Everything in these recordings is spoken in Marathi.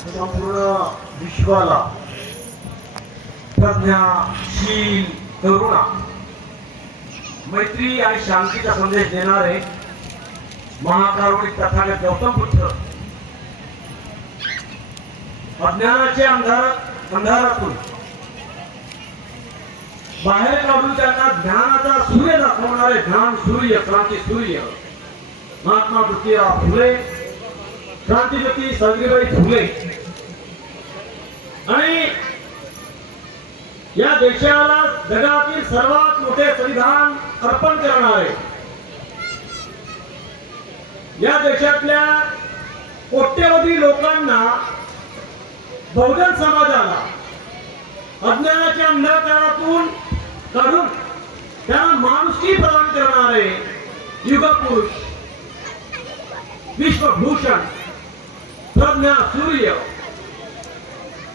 संपूर्ण विश्वाला प्रज्ञाशील करुणा मैत्री आणि शांतीचा संदेश देणारे महाकारुणिक तथागत गौतम बुद्ध. अज्ञानाच्या अंधार अंधारातून बाहेर काढून त्यांना ज्ञानाचा सूर्य दाखवणारे ज्ञान सूर्य क्रांती सूर्य. महात्मा ज्योतिराव फुले क्रांतीज्योती सावित्रीबाई फुले आणि या देशाला जगातील सर्वात मोठे संविधान अर्पण करणार. आहे या देशातल्या कोट्यवधी लोकांना बहुजन समाजाला अज्ञानाच्या अंधकारातून काढून त्यांना माणुसकी प्रदान करणारे युगपुरुष विश्वभूषण प्रज्ञा सूर्य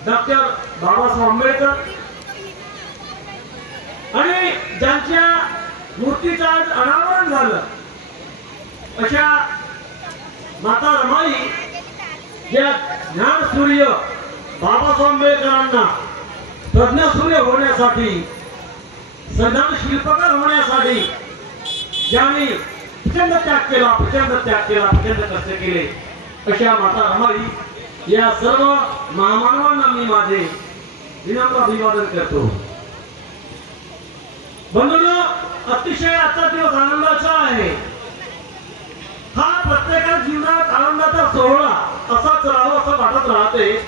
डॉक्टर बाबासाहेब आंबेडकर. आणि ज्यांच्या मूर्तीचं आज अनावरण झालं अशा माता रमाई या ज्ञान सूर्य बाबासाहेब आंबेडकरांना प्रज्ञासूर्य होण्यासाठी सज्ञान शिल्पकार होण्यासाठी ज्यांनी प्रचंड त्याग केला प्रचंड त्याग केला प्रचंड कष्ट केले अशा माता रमाई या सर्व महामानवांना मी माझे विनम्र अभिवादन करतो. बंधून अतिशय आजचा दिवस आनंदाचा आहे. हा प्रत्येका जीवनात आनंदाचा सोहळा असाच राहावा असं वाटत राहते.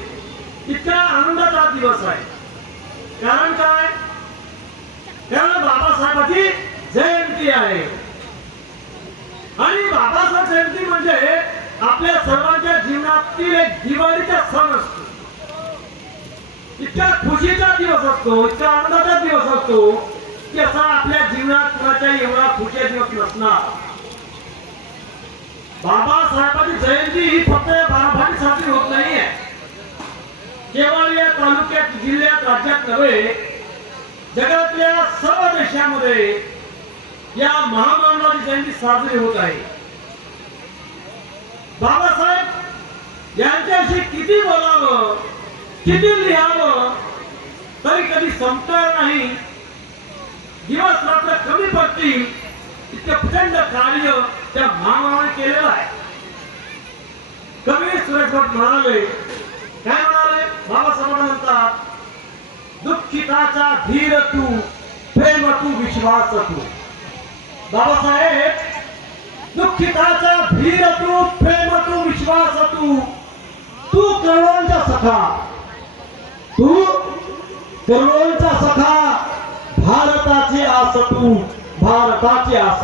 इतका आनंदाचा दिवस आहे. कारण काय? कारण बाबासाहेबाची जयंती आहे. आणि बाबासाहेब जयंती म्हणजे आपल्या सर्वांच्या जीवनातील एक दिवाळीचा सण असतो. इतक्या खुशीचा दिवस असतो इतका आनंदाचा दिवस असतो की असा आपल्या जीवनात कुणाच्या एवढा खुशीचा दिवस नसणार. बाबासाहेबांची जयंती ही फक्त बाराभाटी साजरी होत नाहीये. केवळ या तालुक्यात जिल्ह्यात राज्यात नव्हे जगातल्या सर्व देशामध्ये या महामानवाची जयंती साजरी होत आहे. बाबासाहेब यांच्याशी किती बोलावं किती लिहावं तरी कधी संपणार नाही. दिवस रात्र कमी पडतील इतकं प्रचंड कार्य त्या महामानवाने केलेलं आहे. कवी सुरेश भट म्हणाले काय म्हणाले? बाबासाहेब म्हणतात दुःखिताचा धीर तू प्रेम तू विश्वास तू. बाबासाहेब दुःखिताचा धीर तू प्रेम तू विश्वास तू तू करोडांचा सखा. तू करोडांचा सखा. भारताचे आस तू भारताचे आस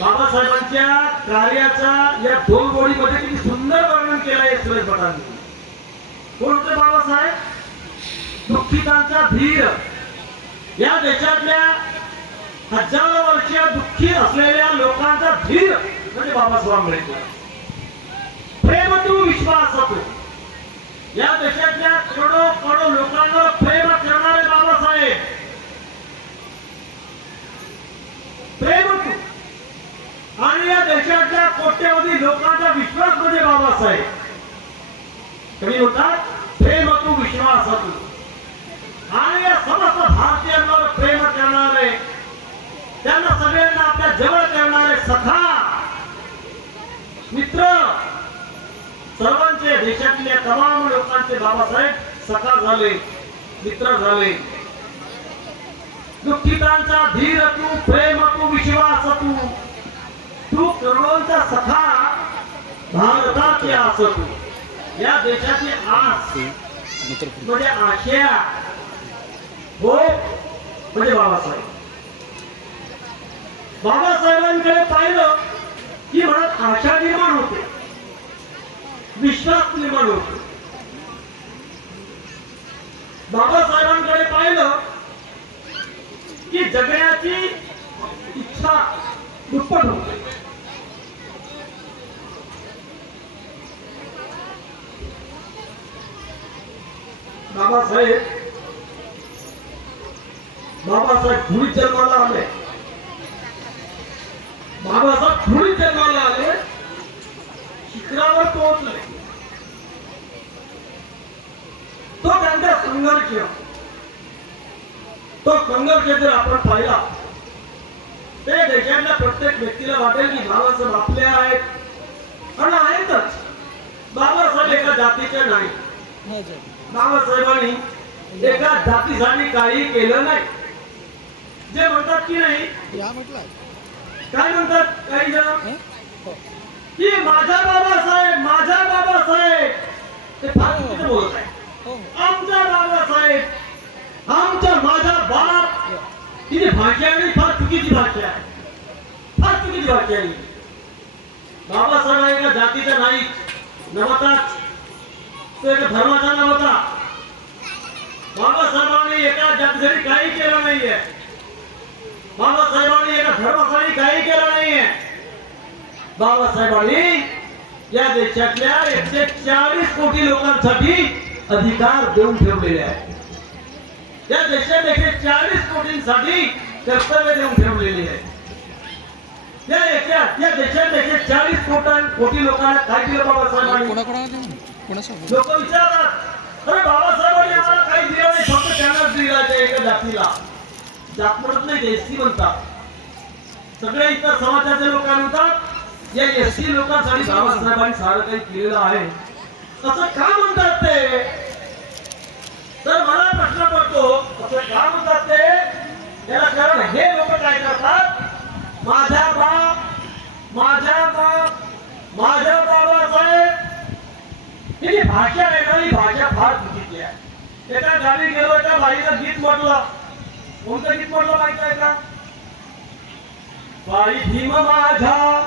बाबासाहेबांच्या कार्याचा या दोन गोडीमध्ये किती सुंदर वर्णन केलं आहे सुरेश भटांनी कोण होते बाबासाहेब? दुःखितांचा धीर. या देशातल्या हजारो वर्ष दुःखी असलेल्या लोकांचा धीर. म्हणजे बाबासाहेब आंबेडकर प्रेम तू विश्वास तू या देशातल्या करोडो करोडो लोकांवर प्रेम करणारे बाबासाहेब. प्रेम तू आणि या देशातल्या कोट्यवधी लोकांचा विश्वास म्हणजे बाबासाहेब. कमी होतात प्रेम तू विश्वास तू आणि या समस्त भारतीयांवर प्रेम करणारे त्यांना सगळ्यांना आपल्या जवळ करणारे सखा मित्र सर्वांचे देशातल्या तमाम लोकांचे बाबासाहेब सखा झाले मित्र झाले. दुःखितांचा धीर तू प्रेम तू विश्वास तू. तू करोडोंचा सखा भारताचे आस तू. या देशाचे आस म्हणजे आशया. हो म्हणजे बाबासाहेब. बाबासाहेबांकडे पाहिलं ही म्हणत आशा निर्माण होते. विश्वास निर्माण होतो. बाबासाहेबांकडे पाहिलं की जगण्याची इच्छा दुप्पट होते. बाबासाहेब बाबासाहेब धुळीत जन्माला आले. बाबासाहेब थोडी जन्माला आले शिखरावर पोहोचले. तो त्यांचा संघर्ष तो संघर्ष जर आपण पाहिला ते देशातल्या प्रत्येक व्यक्तीला वाटेल की बाबासाहेब आपले आहेत. आणि आहेतच. बाबासाहेब एका जातीचे नाही. बाबासाहेबांनी एका जातीसाठी काही केलं नाही. जे म्हणतात की नाही काय म्हणतात काही जण की माझा बाबासाहेब माझा बाबासाहेब. ते फार बोलत आहे. आमचा बाबासाहेब आमचा माझा बाप. तिथे भाषा आणि फार चुकीची भाषा आहे. फार चुकीची भाषा आहे. बाबासाहेब आहे का जातीचा नाही नव्हताच तो एका धर्माचा नव्हता बाबासाहेबांनी एका जातीसाठी काही केलं नाहीये. बाबासाहेबांनी एका धर्मासाठी काही केलं नाहीये. बाबासाहेबांनी या देशातल्या एकशे चाळीस कोटी लोकांसाठी अधिकार देऊन ठेवलेले आहेत. या देशात एकशे चाळीस कोटींसाठी कर्तव्य देऊन ठेवलेली आहे या याच्यात या देशात एकशे चाळीस कोटा कोटी लोकांना काय दिलं बाबासाहेबांनी? लोक विचारतात अरे बाबासाहेबांनी आम्हाला काही दिलं नाही? फक्त त्यांनाच दिला त्या एका जातीला. जात म्हणत नाही एसटी म्हणतात. सगळे इतर समाजाचे लोक काय म्हणतात? या एस एसटी लोकांसाठी बाबासाहेबांनी सारं काही केलेलं आहे. असं का म्हणतात ते? तर मला प्रश्न पडतो असं का म्हणतात ते? त्याला कारण हे लोक काय करतात? माझा बाप माझा बाप माझ्या बाबासाहेब. ही भाषा आहे ना ही भाषा फार चुकीची आहे. एका गावी गेलो त्या बाईला गीत म्हटलं. कोणतं गीत म्हटलं माहीत आहे का? बाई भीम माझा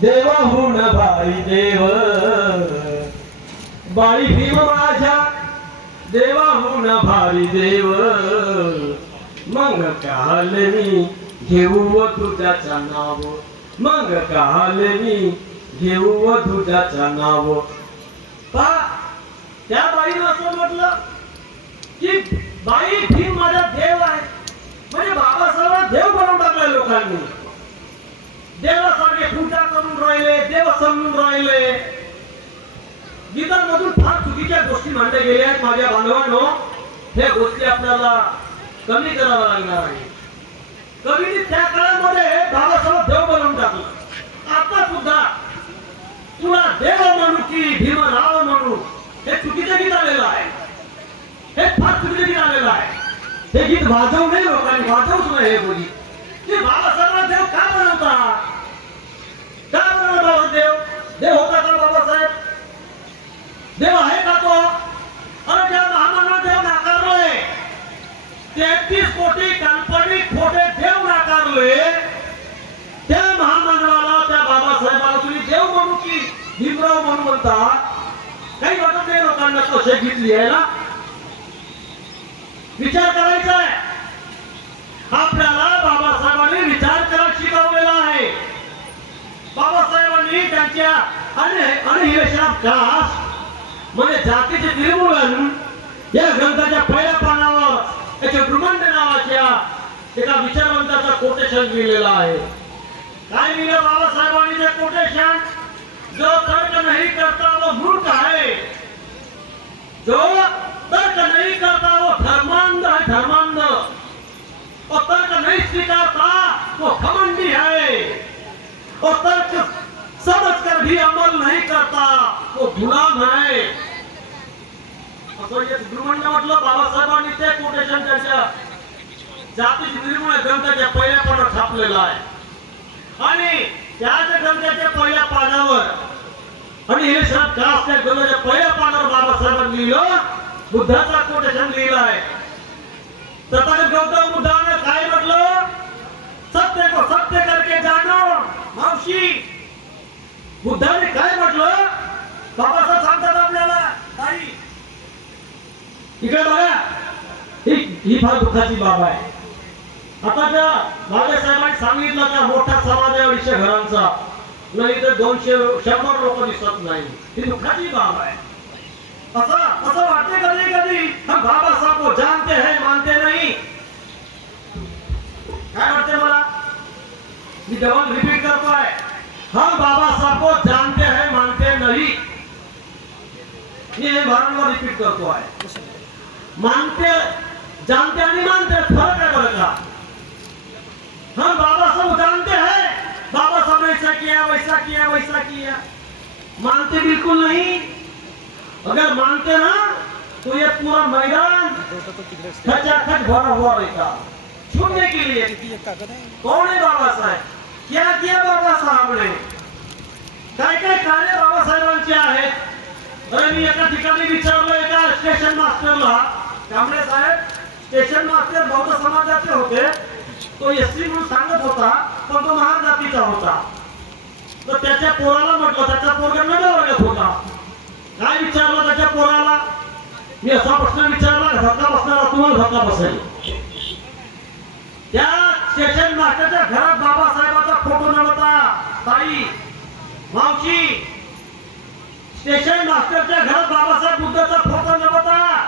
देवाहून बाई देव. बाई भीम माझा माझ्या देवाहून भारी देव. मग काल मी घेऊ व तुझ्याचा नाव. मग काल मी घेऊ व तुझ्याचा नाव. पा त्या बाईनं असं म्हटलं की बाई भीम माझा देव आहे. म्हणजे बाबासाहेबांना देव बनवून टाकलाय लोकांनी. देवासारखे पूजा करून राहिले देव समजून राहिले. गीतांमधून फार चुकीच्या गोष्टी मांडल्या गेल्या आहेत माझ्या बांधवांनो हे गोष्टी आपल्याला कमी कराव्या लागणार आहे कवीने त्या काळामध्ये बाबासाहेब देव बनवून टाकलं. आता सुद्धा तुला देव म्हणू की भीमराव म्हणू हे चुकीचं गीत आलेलं आहे. हे फार चुकीचं गीत आलेलं आहे. हे गीत वाजवू नये लोकांनी वाजवूच नाही हे बोली. की बाबासाहेब देव का बनवता? का बनवला बाबा हो देव? देव होता का बाबासाहेब? देव आहे का तो? अरे त्या महामानव देव नाकारलोय. तेहतीस कोटी काल्पनिक खोटे देव नाकारलोय. त्या महामानवाला त्या बाबासाहेबाला तुम्ही देव म्हणू की भीमराव म्हणून म्हणता काही वाटत नाही लोकांना कसे आहे ना विचार करायचा आहे. आपल्याला बाबासाहेबांनी विचार करायला शिकवलेला आहे. बाबासाहेबांनी त्यांच्या अनहिलेशन म्हणजे जातीचे निर्मूलन या ग्रंथाच्या पहिल्या पानावर त्याच्या ब्रह्मांड नावाच्या एका विचारवंताचा कोटेशन लिहिलेला आहे. काय लिहिलं बाबासाहेबांनी ते कोटेशन? जो तर्क नाही करता वो मूर्ख है जो तर्क नहीं करता वो धर्मांध है धर्मांध और तर्क नहीं स्वीकारता वो घमंडी है और तर्क समझ कर भी अमल नहीं करता. वो गुलाम है असं म्हणजे एक गुरुमंड म्हटलं बाबासाहेबांनी ते कोटेशन त्याच्या जातीची निर्मूळ ग्रंथाच्या पहिल्या पानावर आहे. आणि त्याच ग्रंथाच्या पहिल्या पानावर आणि हे शब्द कास त्या ग्रंथाच्या पहिल्या पानावर बाबासाहेबांनी लिहिलं बुद्धाचा कोटेशन लिहिलं आहे. तथागत गौतम बुद्धाने काय म्हटलं? सत्य को सत्य करके जानो। मावशी बुद्धाने काय म्हटलं? बाबासाहेब सांगतात आपल्याला काही इकडे बघा. ही फार दुःखाची बाब आहे. आता त्या बाबासाहेबांनी सांगितलं त्या मोठा समाज आहे अडीचशे घरांचा. नाही तर दोनशे शंभर लोक दिसत नाही. ही दुःखाची बाब आहे. असं असं वाटते कधी कधी हम बाबा साहब को हो, जानते हैं मानते नहीं. काय मला रिपीट करतोय हम बाबा साहब को जानते हैं, मानते नहीं। हे वारंवार रिपीट करतो आहे मानते, जानते आणि मानते, फरक है बरं का हम बाबा सब जानते हैं। बाबा सब ऐसा किया, वैसा किया वैसा किया। मानते बिल्कुल नहीं। अगर मानते ना तो ये पूरा मैदान तिकडेच खचाखच भरा हुआ रहता। छूने के लिए। कौन है बाबा साहेब? क्या किया बाबा साहेब ने? काय काय कार्य बाबासाहेबांचे आहेत? अरे मी एका ठिकाणी विचारलं एका स्टेशन मास्टरला? कांबळे साहेब स्टेशन मास्टर बौद्ध समाजाचे होते. तो एस सी म्हणून सांगत होता पण तो महार जातीचा होता. तर त्याच्या पोराला म्हटलं त्याच्या पोरगा नव्या वर्गात होता. काय विचारलं त्याच्या पोराला? मी असा प्रश्न विचारला धक्का बसणारा तुम्हाला धक्का बसेल. त्या स्टेशन मास्टरच्या घरात बाबासाहेबाचा फोटो नव्हता. ताई मावशी स्टेशन मास्टरच्या घरात बाबासाहेब बुद्धाचा फोटो नव्हता.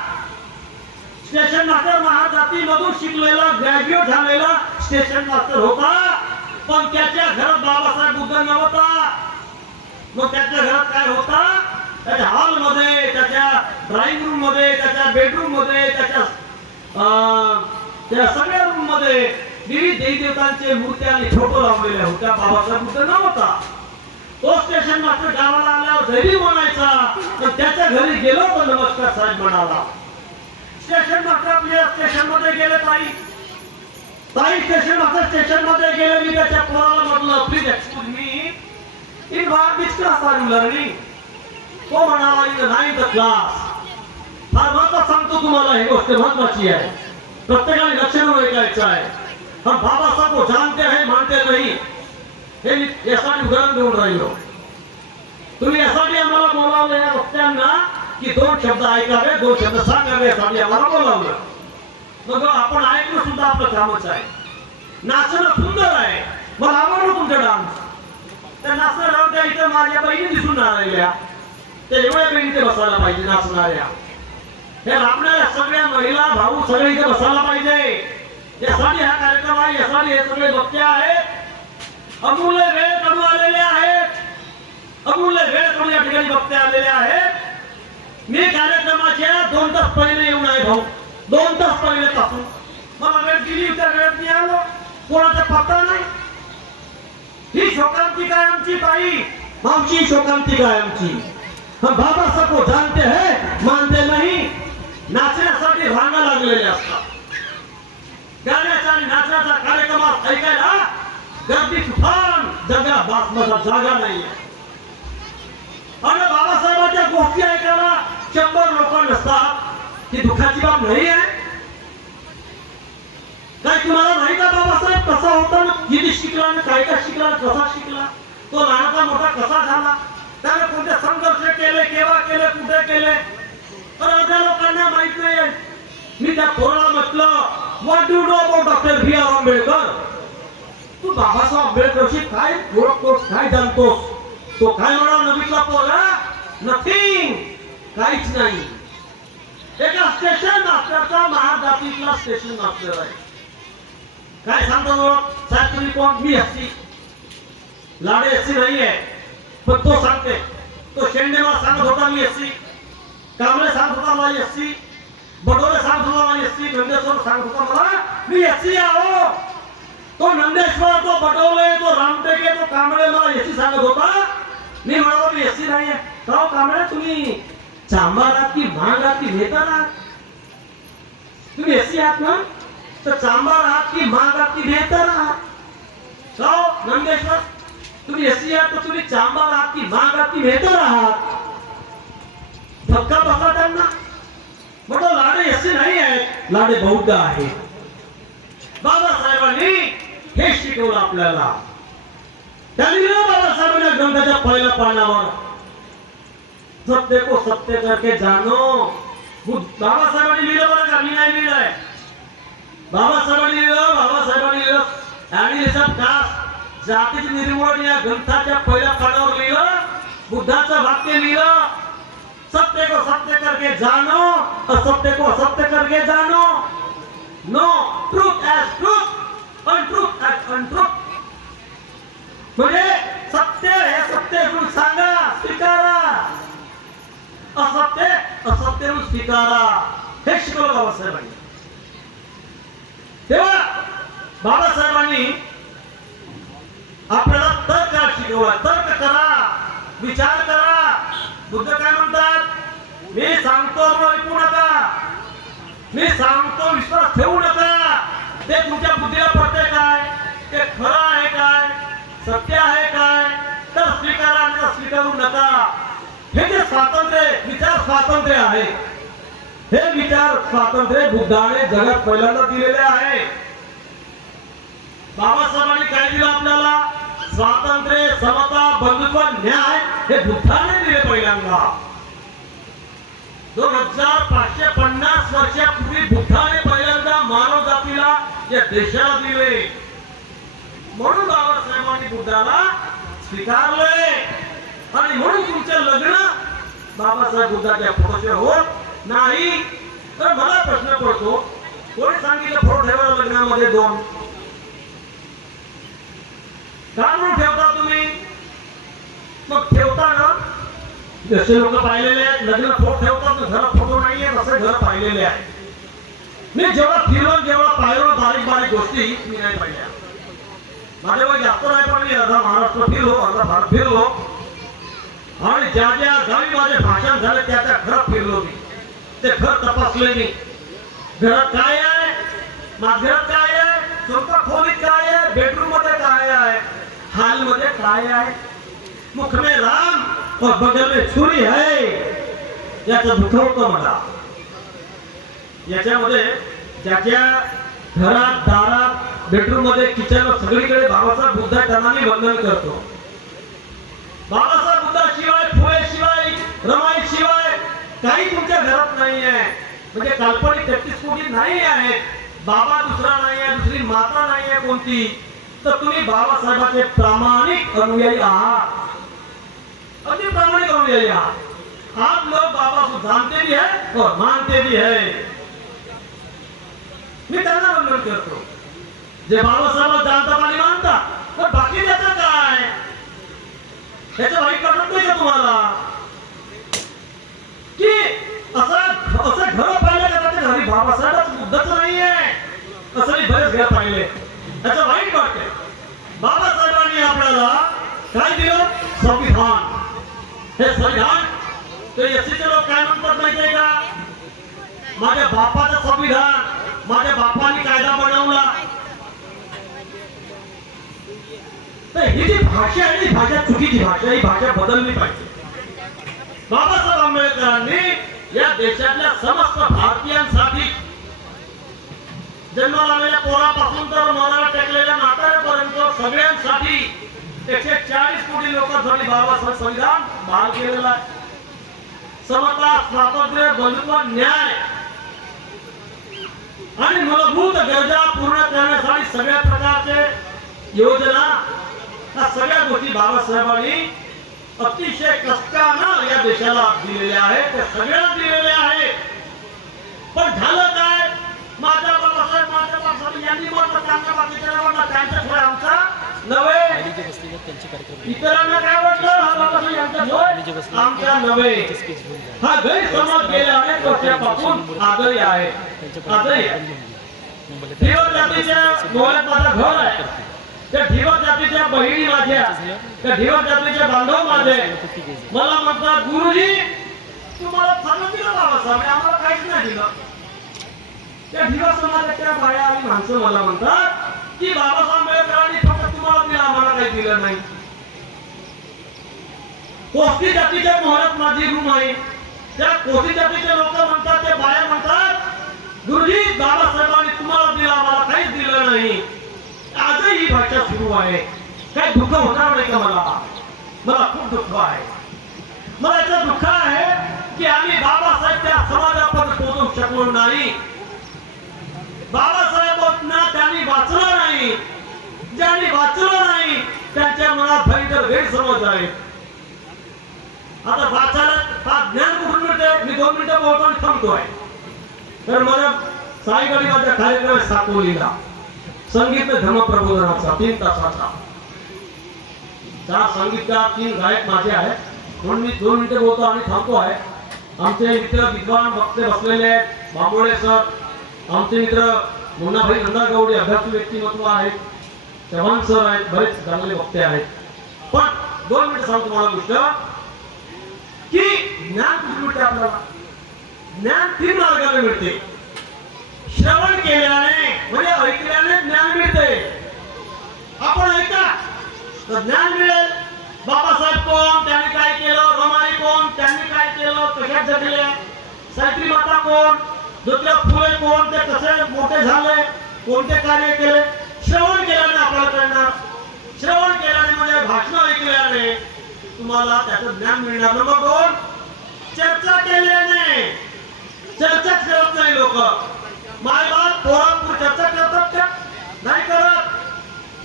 स्टेशन मास्टर महाजाती मधून शिकलेला ग्रॅज्युएट झालेला स्टेशन मास्टर होता. पण त्याच्या घरात बाबासाहेब बुद्ध नव्हता. मग त्याच्या घरात काय होता? त्याच्या हॉलमध्ये त्याच्या ड्रॉइंग रूममध्ये त्याच्या बेडरूममध्ये त्याच्या अं, त्या सगळ्या रूममध्ये विविध देवी देवतांचे मूर्त्या आणि फोटो लावलेल्या होत्या बाबासाहेब बुद्ध नव्हता. तो स्टेशन मास्टर गावाला आल्यावर घरी म्हणायचा तर त्याच्या घरी गेलो तर नमस्कार साहेब म्हणाला. स्टेशन मास्टर आपल्या स्टेशनमध्ये गेले ताई. ताई स्टेशन मास्टर स्टेशनमध्ये गेले मी त्याच्या पोराला म्हटलं please excuse me in which class are you learning? तो म्हणाला इन नाईन्थ क्लास फार महत्वाचं सांगतो तुम्हाला ही गोष्ट महत्वाची आहे. प्रत्येकाने लक्षण ऐकायचं आहे. पण बाबासाहेब को जानते आहे मानते नाही. हे मी यासाठी उदाहरण देऊन राहिलो. तुम्ही यासाठी आम्हाला बोलावलं या वक्त्यांना की दोन शब्द ऐकावे दोन शब्द सांगावे यासाठी आम्हाला बोलावलं. मग आपण ऐकणं सुद्धा आपलं कामच आहे. नाचणं सुंदर आहे. मला आवडलं तुमचं डान्स? त्या नाचणं राहून त्या इथं माझ्या बहिणी दिसून राहिल्या. त्या एवढ्या बहिणी इथे बसायला पाहिजे नाचणाऱ्या. हे राबणाऱ्या सगळ्या महिला भाऊ सगळे इथे बसायला पाहिजे. यासाठी हा कार्यक्रम आहे यासाठी हे सगळे वक्ते आहेत. अमूल्य वेळ काढून आलेले आहेत. अमूल्य वेळ काढून या ठिकाणी वक्ते आलेले आहेत. मी कार्यक्रमाच्या दोन तास पहिले येऊन आहे भाऊ. दोन तास पहिले पासून मला वेळ दिली त्या वेळेत मी आलो. कोणाचा पत्ता नाही. ही शोकांती काय आमची बाई? आमची शोकांती काय आमची? हम बाबा सबको जानते हैं मानते नहीं. नाचण्यासाठी रांगा लागलेल्या असतात. गाण्याचा आणि नाचण्याचा कार्यक्रमात ऐकायला गर्दी तुफान जगा बासमचा जागा नाही आणि बाबासाहेबांच्या गोष्टी ऐकायला शंभर लोक नसतात. ही दुःखाची बाब नाही आहे काय तुम्हाला नाही का बाबासाहेब कसा होता ना किती शिकला आणि काय काय शिकला कसा शिकला? तो लहानचा मोठा कसा झाला? त्याने कोणते संघर्ष केले केव्हा केले कुठे केले? तर अर्ध्या लोकांना माहीत नाही मी त्या पोराला म्हटलं what do know about doctor B R Ambedkar तू बाबासाहेब आंबेडकरशी काय ओळखतोस काय जाणतोस? तो काय म्हणा नवीतला पोरा नथिंग काहीच नाही. एका स्टेशन मास्टरचा महाजातीतला स्टेशन मास्टर आहे. काय सांगतो साहेब तुम्ही कोण? मी एससी लाडे एससी नाही आहे पण तो सांगते. तो शेंडेला सांगत होता मी एससी कांबळे सांगत होता मला एस सी बडोले सांगत होता मला एस सी नंदेश्वर सांगत होता मला मी एस सी आहो. तो नंदेश्वर तो बडोले तो रामटेके तो कांबळे मला एस सी सांगत होता. मी म्हणालो मी एस सी नाही आहे राव कांबळे तुम्ही चांबारात की महागात की नेता तुम्ही एस सी आहात ना? तर चांबार आहात की महाग आहात की बेहतर आहात राव नंदेश्वर तुम्ही एस सी आहात तर तुम्ही चांबार आहात की महाग आहात की बेहतर आहात. धक्का बसला त्यांना. म्हणतो लाडे असे नाही आहेत. लाडे बौद्ध आहेत. बाबासाहेबांनी हे शिकवलं आपल्याला. त्यांनी लिहिलं बाबासाहेबांच्या ग्रंथाच्या पहिल्या पानावर. सत्य को सत्य करके जानो. बाबासाहेबांनी लिहिलं बरं का? मी नाही लिहिलंय. बाबासाहेबांनी लिहिलं बाबासाहेबांनी लिहिलं. आणि लिहिलं का? जातीची निर्मूलन या ग्रंथाच्या पहिल्या पानावर लिहिलं बुद्धाचं वाक्य लिहिलं. सत्य को सत्य करके जानो असत्य को असत्य करके जानो। Know truth as truth untruth as untruth म्हणजे सत्य हे सत्य म्हणून सांगा स्वीकारा। असत्य स्वीकारा। हे शिकवलं बाबासाहेबांनी. तेव्हा बाबासाहेबांनी आपल्याला तर्क शिकवला. तर्क करा विचार करा. बुद्ध काय म्हणतात? मी सांगतो ऐकू नका. मी सांगतो विश्वास ठेवू नका. ते तुमच्या बुद्धीला पडते काय? ते खरं आहे काय? सत्य आहे काय? तर स्वीकारा स्वीकारू नका. हे जे स्वातंत्र्य विचार स्वातंत्र्य आहे. हे विचार स्वातंत्र्य बुद्धाने जगात पहिल्यांदा दिलेले आहे. बाबासाहेबांनी काय दिलं आपल्याला? स्वातंत्र्य समता बंधुत्व न्याय हे बुद्धाने दिले पहिल्यांदा. दोन हजार पाचशे पन्नास वर्षापूर्वी बुद्धाने पहिल्यांदा मानव जातीला या देशाला दिले. म्हणून बाबासाहेबांनी बुद्धाला स्वीकारले. आणि म्हणून तुमचं लग्न बाबासाहेब बुद्धाच्या फोटोचे होत नाही. तर मला प्रश्न पडतो कोणी सांगितलं फोटो ठेवा लग्नामध्ये दोन? का म्हणून ठेवता तुम्ही. मग ठेवताना जसे लोक पाहिलेले आहेत लग्न फोटो ठेवतात घर फोटो नाही नाहीये तसे घर पाहिलेले आहे मी जेव्हा फिरलो जेव्हा पाहिलो बारीक बारीक गोष्टी मी नाही पाहिल्या. माझ्या वय जास्त नाही पण मी अर्धा महाराष्ट्र फिरलो अर्धा भारत फिरलो. आणि ज्या ज्या गावी माझे भाषण झाले त्या त्या घरात फिरलो मी. ते घर तपासले मी. घरात काय आहे? माझ्यात काय आहे? स्वतः खोलीत काय आहे? बेडरूममध्ये काय आहे? हाल मध्ये काय आहे. मुख में राम और बगल में छुरी है. याचं दुःख मला. याच्यामध्ये ज्याच्या घरात दारात बेडरूममध्ये किचन सगळीकडे बाबासाहेब बुद्ध आहे त्यांना मी वंदन करतो. बाबासाहेब शिवाय रमाई शिवाय काही तुमच्या घरात नाही आहे. म्हणजे काल्पनिक तेहतीस कोटी नाही आहे बाबा दुसरा नाही आहे दुसरी माता नाही आहे कोणती? तर तुम्ही बाबासाहेबांचे प्रामाणिक अनुयायी आहात. अति प्रामाणिक अनुयायी आहात. आप लोग बाबा को जानते भी है और मानते भी है मी त्यांना वंदन करतो. जे बाबासाहेब जाणतात आणि मानतात पण बाकी त्याचं काय? त्याचं वाईट वाटत नाही का तुम्हाला. की असं असं घर पाहिलं का त्याच्या घरी बाबासाहेबच बुद्धच नाहीये. असं मी बरेच घर पाहिले त्याचं वाईट वाटते आपल्याला काय दिलं संविधान. हे संविधान ते एसीचे लोक काय म्हणतात माहितीये का? माझ्या बापाचं संविधान माझ्या बापाने कायदा बनवला. तर ही जी भाषा आहे ही भाषा चुकीची भाषा ही भाषा बदलली पाहिजे. बाबासाहेब आंबेडकरांनी या देशातल्या समस्त भारतीयांसाठी जन्माला आलेल्या पोरापासून तर मनाला टेकलेल्या म्हाताऱ्यापर्यंत सगळ्यांसाठी एकशे चाळीस कोटी लोकांसाठी बाबासाहेब संविधान बहाल केलेलं आहे. समता स्वातंत्र्य बंधुत्व न्याय. आणि मूलभूत गरजा पूर्ण करण्यासाठी सगळ्या प्रकारचे योजना या सगळ्या गोष्टी बाबासाहेबांनी अतिशय कष्टानं या देशाला दिलेल्या आहेत. त्या सगळ्या दिलेल्या आहेत. पण झालं काय? माझ्या बाबासाहेब माझ्या बाबासाहेब यांनी म्हटलं त्यांच्या बाकीच्या म्हटलं त्यांच्याशिवाय आमचा इतरांना काय वाटलं बाबासाहेब यांच्याशिवाय आमचा नव्हे त्यांचे स्केच घेऊन जा. हा गैरसमज गेल्या अनेक वर्षापासून आजही आहे आजही धीवर जातीच्या गोव्यात माझं घर आहे. त्या धीवर जातीच्या बहिणी माझ्या त्या धीवर जातीचे बांधव माझे मला म्हणतात गुरुजी तुम्हाला चांगलं दिलं बाबासाहेब आम्हाला काहीच नाही दिलं. त्या धीवर समाजाच्या बाया आणि माणसं मला म्हणतात की बाबासाहेब आंबेडकरांनी फक्त आम्हाला काही दिलं नाही. कोस्ती जातीच्या मोहरात माझी रूम आहे. त्या कोस्ती जातीचे लोक म्हणतात ते बाया म्हणतात गुरुजी बाबासाहेबांनी तुम्हाला दिलं आम्हाला काहीच दिलं नाही. आजही ही भाषा सुरू आहे. काही दुःख होणार नाही का मला? मला खूप दुःख आहे. मला याचं दुःख आहे की आम्ही बाबासाहेब त्या समाजापर्यंत पोहोचू शकलो नाही. बाबासाहेबांना त्यांनी वाचलं नाही. ज्यांनी वाचलं नाही त्यांच्या मनात भयंकर गैरसमज आहे. आता वाचायला हा ज्ञान कुठून मिळते मी दोन मिनिटं बोलतो आणि थांबतोय तर मला सायंकाळी माझ्या कार्यक्रम आहे संगीत धर्म प्रबोधनाचा तीन तासाचा. चार संगीतकार तीन गायक माझे आहेत. म्हणून मी दोन मिनिटं बोलतो आणि थांबतो आहे. आमचे मित्र विद्वान वक्ते बसलेले आहेत. बांबोळे सर आमचे मित्र मुन्नाभाई नंदागौडी अभ्यास व्यक्तिमत्व आहेत. चव्हाण सर आहेत बरेच चांगले वक्ते आहेत. पण दोन मिनिट सांगतो मला गोष्ट. की ज्ञान कुठे मिळते आपल्याला ज्ञान तीन मार्गाने मिळते. श्रवण केल्याने म्हणजे ऐकल्याने ज्ञान मिळते. आपण ऐका. तर ज्ञान मिळेल. बाबासाहेब कोण त्यांनी काय केलं? रमाई कोण त्यांनी काय केलं? कशात जगले? सावित्री माता कोण? ज्योतिराव फुले कोण? ते कसे मोठे झाले? कोणते कार्य केले? श्रवण केल्याने श्रवण केल्याने म्हणजे भाषण ऐकल्याने तुम्हाला त्याचं ज्ञान मिळणार. नंबर दोन चर्चा केल्याने. चर्चा करत नाही लोक. माय बाप पोरापूर चर्चा करतात का? नाही करत.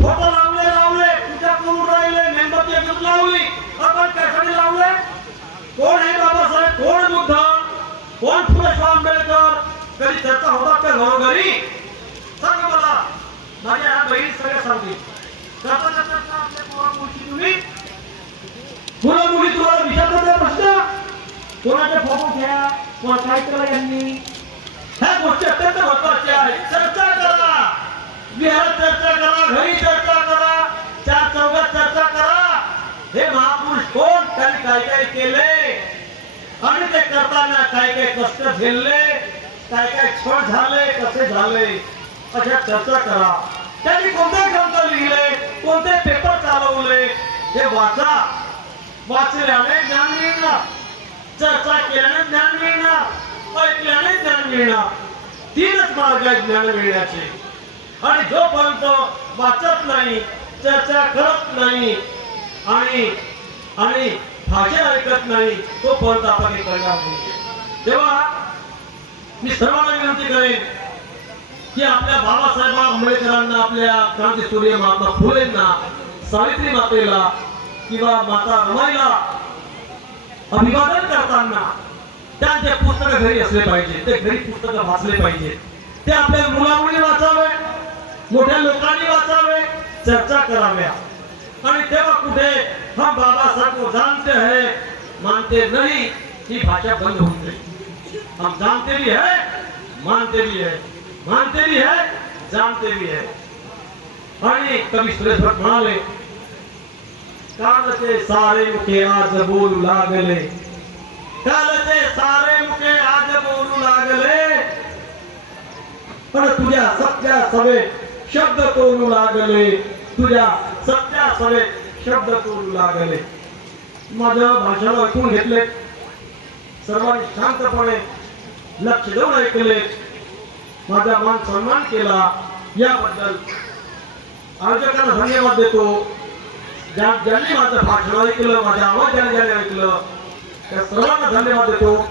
फोटो लावले लावले पूजा करून राहिले मेणबत्ती घेऊन लावली आपण कशाने लावले? कोण आहे बाबासाहेब? कोण बुद्ध? कोण फुले शाह आंबेडकर? कधी चर्चा होतात का घरोघरी? सांगा मला. माझ्या बहीण सगळ्या सांगते मुलं मुली तुम्हाला विचारतात का प्रश्न? कोणाचे फोटो घ्या कोण काय केलं यांनी? ह्या गोष्टी अत्यंत महत्त्वाच्या आहेत. चर्चा करा. विहारात चर्चा करा घरी चर्चा करा चार चौघात चर्चा करा. हे महापुरुष कोण? त्यांनी काय काय केले? आणि ते करताना काय काय कष्ट झेलले? काय काय छळ झाले? कसे झाले? अशा चर्चा करा. त्यांनी कोणते ग्रंथ लिहिले? कोणते पेपर चालवले? हे वाचा. वाचल्याने ज्ञान मिळणार. चर्चा केल्याने ज्ञान मिळणार. ऐकल्याने ज्ञान मिळणार. तीनच मार्ग आहे ज्ञान मिळण्याचे. आणि जोपर्यंत वाचत नाही चर्चा करत नाही आणि आणि भाषा ऐकत नाही तोपर्यंत आपण हे करणार नाही तेव्हा मी सर्वांना विनंती करेन की आपल्या बाबासाहेब आंबेडकरांना आपल्या क्रांतीसूर्य महात्मा फुलेंना सावित्री मातेला किंवा माता रमाईला अभिवादन करताना त्यांचे पुस्तक घरी असले पाहिजे ते घरी पुस्तक वाचले पाहिजे. ते आपल्या मुलामुली वाचावे मोठ्या लोकांनी वाचावे चर्चा कराव्या. आणि तेव्हा कुठे हम बाबासाहेब को जानते है मानते नहीं ही भाषा बंद होऊन जाईल. हम जानते भी है मानते भी है. मानते भी है जानते भी है। आणि कवी सुरेश भट म्हणाले कालचे सारे मुखे आज बोलू लागले कालचे सारे मुखे आज बोलू लागले पण तुझ्या सत्या सवे शब्द तोडू लागले तुझ्या सत्या सवे शब्द तोडू लागले माझ्या भाषण ऐकून घेतले? सर्वांनी शांतपणे लक्ष देऊन ऐकले। माझा मान सन्मान केला. याबद्दल आयोजकांना धन्यवाद देतो. ज्या ज्यांनी माझं भाषण ऐकलं माझ्या आवाज ज्याने ज्याने ऐकलं त्या सर्वांना धन्यवाद देतो.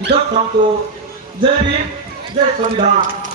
इथं थांबतो. जय भीम जय संविधान.